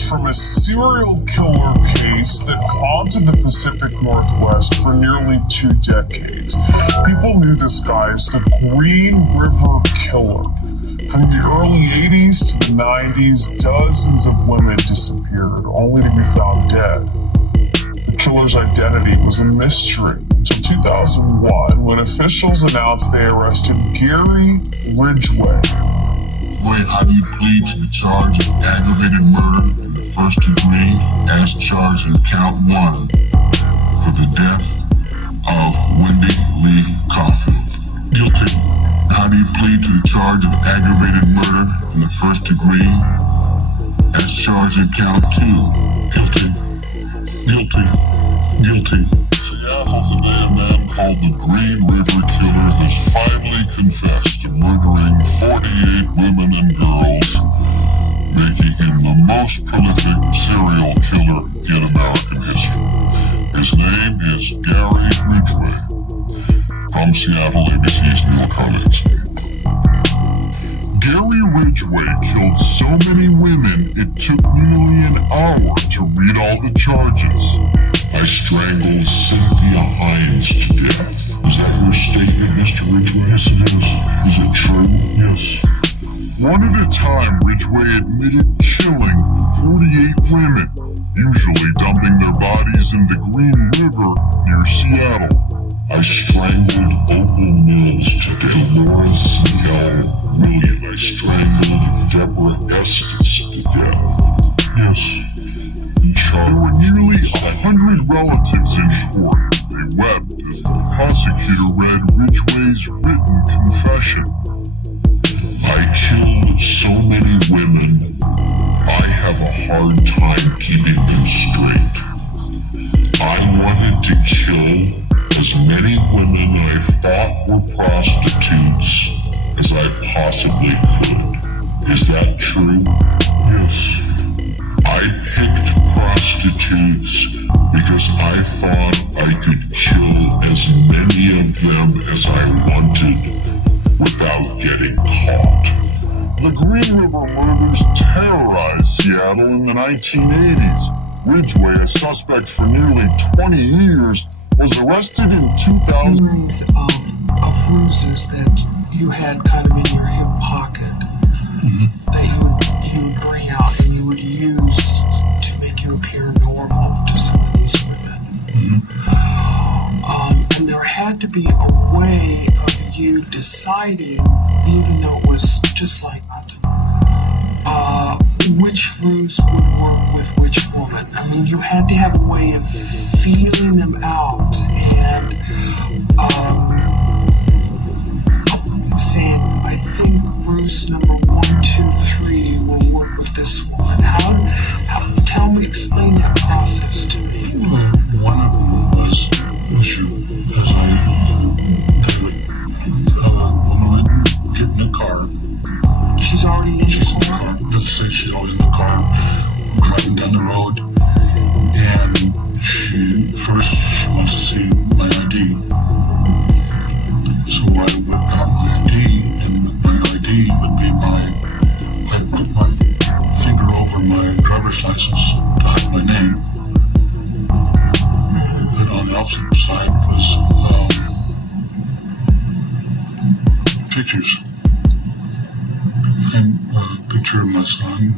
from a serial killer case that haunted the Pacific Northwest for nearly 2 decades. People knew this guy as the Green River Killer. From the early 80s to the 90s, dozens of women disappeared, only to be found dead. The killer's identity was a mystery until 2001, when officials announced they arrested Gary Ridgway. Boy, how do you plead to the charge of aggravated murder in the first degree as charged in count 1 for the death of Wendy Lee Caulfield? Guilty. How do you plead to the charge of aggravated murder in the first degree as charged in count 2? Guilty. Guilty. Guilty. Seattle today, a man called the Green River Killer has finally confessed to murdering 48 women and girls, making him the most prolific serial killer in American history. His name is Gary Ridgway. From Seattle, ABC's Neil Collins. Gary Ridgway killed so many women it took nearly an hour to read all the charges. I strangled Cynthia Hines to death. Is that your statement, Mr. Ridgway? Yes, it is. Is it true? Yes. One at a time, Ridgway admitted killing 48 women, usually dumping their bodies in the Green River near Seattle. I strangled Opal Mills to death. Dolores C.L. William. I strangled Deborah Estes to death. Yes. There were nearly 100 relatives in court. They wept as the prosecutor read Ridgway's written confession. I killed so many women, I have a hard time keeping them straight. I wanted to kill as many women I thought were prostitutes as I possibly could. Is that true? Yes. I picked prostitutes because I thought I could kill as many of them as I wanted without getting caught. The Green River murders terrorized Seattle in the 1980s. Ridgway, a suspect for nearly 20 years, was arrested in 2000. Series of bruises that you had kind of in your hip pocket that you would bring out and you would use to make you appear normal to some of these women. And there had to be a way of you deciding, even though it was just like which ruse would work with which woman. I mean, you had to have a way of feeling them out and saying, I think ruse number 1, 2, 3 will work with this woman. Tell me, explain that process to me. One of them was as I get in the car. She's already in the car? Let's say she's already in the car. I'm driving down the road, and she wants to see my ID. So I whip out my ID, and my ID would be I put my finger over my driver's license to hide my name. And on the opposite side was pictures. And a picture of my son,